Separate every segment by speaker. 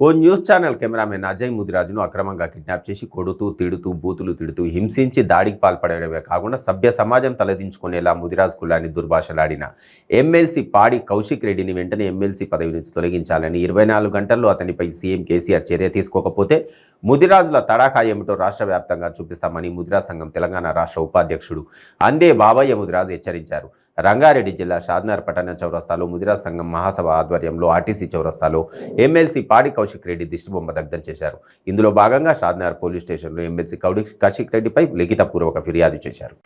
Speaker 1: ఓ news channel cameraman Ajay ముదిరాజును అక్రమంగా kidnap చేసి కొడుతూ తిడుతూ బూతులు తిడుతూ హింసించి దాడికి పాల్పడమే కాకుండా సభ్య సమాజం తలదించుకునేలా ముదిరాజ్ కులాన్ని దుర్భాషలాడిన ఎమ్మెల్సీ పాడి కౌశిక్ రెడ్డిని వెంటనే ఎమ్మెల్సీ పదవి నుంచి తొలగించాలని ఇరవై నాలుగు గంటల్లో అతనిపై సీఎం కేసీఆర్ చర్య తీసుకోకపోతే ముదిరాజుల తడాఖా ఏమిటో రాష్ట్ర వ్యాప్తంగా చూపిస్తామని ముదిరాజ్ సంఘం తెలంగాణ రాష్ట్ర ఉపాధ్యక్షుడు అందే బాబయ్య ముదిరాజ్ హెచ్చరించారు. రంగారెడ్డి జిల్లా షాద్నగర్ పట్టణ చౌరస్తాలో ముదిరా సంఘం మహాసభ ఆధ్వర్యంలో ఆర్టీసీ చౌరస్తాలో ఎమ్మెల్సీ పాడి కౌశిక్ రెడ్డి దిష్టిబొమ్మ దగ్ధం చేశారు. ఇందులో భాగంగా షాద్నగర్ పోలీస్ స్టేషన్లో ఎమ్మెల్సీ కౌడి కౌశిక్ రెడ్డిపై లిఖితపూర్వక ఫిర్యాదు చేశారు.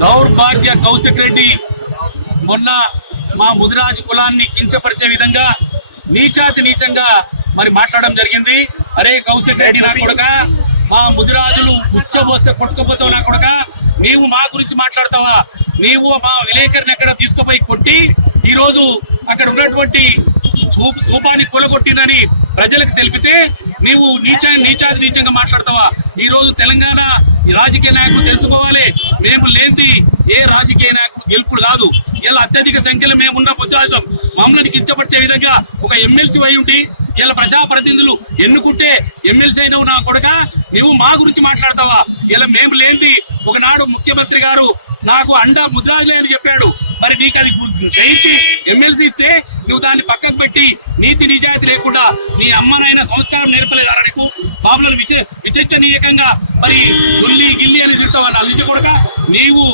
Speaker 2: దౌర్భాగ్య కౌశిక్ రెడ్డి మొన్న మా ముదిరాజు కులాన్ని కించపరిచే విధంగా నీచాతి నీచంగా మరి మాట్లాడడం జరిగింది. అరే కౌశిక్ రెడ్డి నా కొడక మా ముదిరాజులు ఉచ్చబోస్తే కొట్టుకుపోతావు నా కొడక నీవు మా గురించి మాట్లాడతావా? నీవు మా విలేకరిని అక్కడ తీసుకుపోయి కొట్టి ఈరోజు అక్కడ ఉన్నటువంటి సూ- సూపాన్ని కూలగొట్టిందని ప్రజలకు తెలిపితే నీవు నీచ నీచాది నీచంగా మాట్లాడతావా? ఈ రోజు తెలంగాణ రాజకీయ నాయకులు తెలుసుకోవాలి. మేము లేనిది ఏ రాజకీయ నాయకుడు గెలుపుడు కాదు. ఇలా అత్యధిక సంఖ్యలో మేము ఉన్న ముద్రాజం మమ్మల్ని కించపరిచే విధంగా ఒక ఎమ్మెల్సీ అయి ఉండి ఇలా ప్రజాప్రతినిధులు ఎన్నుకుంటే ఎమ్మెల్సీ అయినవు నా కొడక నువ్వు మా గురించి మాట్లాడతావా? ఇలా మేము లేనిది ఒకనాడు ముఖ్యమంత్రి గారు నాకు అండా ముద్రాజులే అని చెప్పాడు. మరి నీకు అది గు- గ్రహించి ఎమ్మెల్సీ ఇస్తే నువ్వు దాన్ని పక్కకు పెట్టి నీతి నిజాయితీ లేకుండా నీ అమ్మనైనా సంస్కారం నేర్పలేదు నీకు? బాబులను విచ విచక్షణీయకంగా మరి గుల్లి గిల్లి అని తిడతావా నల్లించకూడక నీవు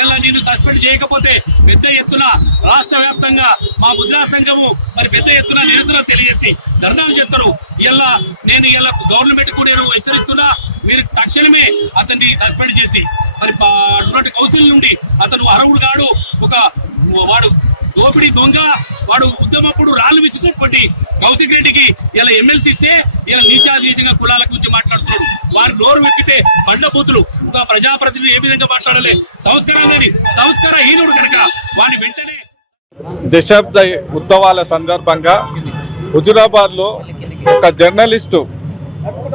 Speaker 2: ఇలా నిన్ను సస్పెండ్ చేయకపోతే పెద్ద ఎత్తున రాష్ట్ర వ్యాప్తంగా మా ముద్రా సంఘము మరి పెద్ద ఎత్తున నిరసన తెలియజెత్తి. ధర్నాలు చేస్తారు. ఇలా నేను ఇలా గవర్నమెంట్ కూడా నేను హెచ్చరిస్తున్నా. మీరు తక్షణమే అతన్ని సస్పెండ్ చేసి మరి అటువంటి కౌన్సిల్ నుండి అతను అర్హుడు కాడు. ఒక వాడు దోపిడీ దొంగ వాడు ఉద్యమప్పుడు రాళ్ళు విసినటువంటి కౌశిక్ రెడ్డికి ఇలా ఎమ్మెల్సీ ఇస్తే ఇలా నీచాజీచంగా కులాల గురించి మాట్లాడుతున్నాడు. వారి నోరు వెప్పితే బండబూతులు ఒక ప్రజాప్రతినిధి ఏ విధంగా మాట్లాడలే? సంస్కారం లేని సంస్కార హీనుడు కనుక వాడిని వెంటనే
Speaker 3: దశాబ్ద ఉత్సవాల సందర్భంగా హుజురాబాద్లో ఒక journalist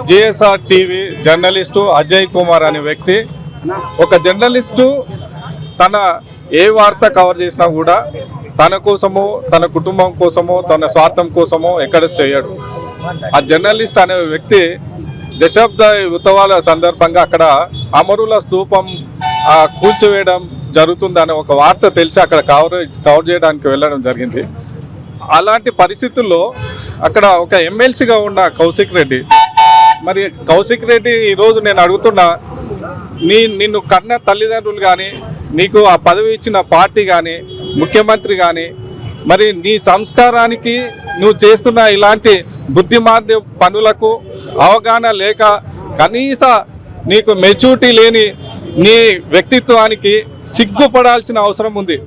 Speaker 3: GSR TV journalist Ajay Kumar అనే వ్యక్తి ఒక జర్నలిస్టు తన ఏ వార్త కవర్ చేసినా కూడా తన కోసమో తన కుటుంబం కోసమో తన స్వార్థం కోసమో ఎక్కడ చేయడు. ఆ జర్నలిస్ట్ అనే వ్యక్తి దశాబ్ద ఉత్సవాల సందర్భంగా అక్కడ అమరుల స్తూపం కూల్చివేయడం జరుగుతుందనే ఒక వార్త తెలిసి అక్కడ కవర్ కవర్ చేయడానికి వెళ్ళడం జరిగింది. అలాంటి పరిస్థితుల్లో అక్కడ ఒక ఎమ్మెల్సీగా ఉన్న కౌశిక్ రెడ్డి. మరి కౌశిక్ రెడ్డి ఈరోజు నేను అడుగుతున్నా నీ నిన్ను కన్న తల్లిదండ్రులు కానీ నీకు ఆ పదవి ఇచ్చిన పార్టీ కానీ ముఖ్యమంత్రి కానీ మరి నీ సంస్కారానికి నువ్వు చేస్తున్న ఇలాంటి బుద్ధిమాంద్య పనులకు అవగాహన లేక కనీస నీకు మెచ్యూరిటీ లేని నీ వ్యక్తిత్వానికి సిగ్గుపడాల్సిన అవసరం ఉంది.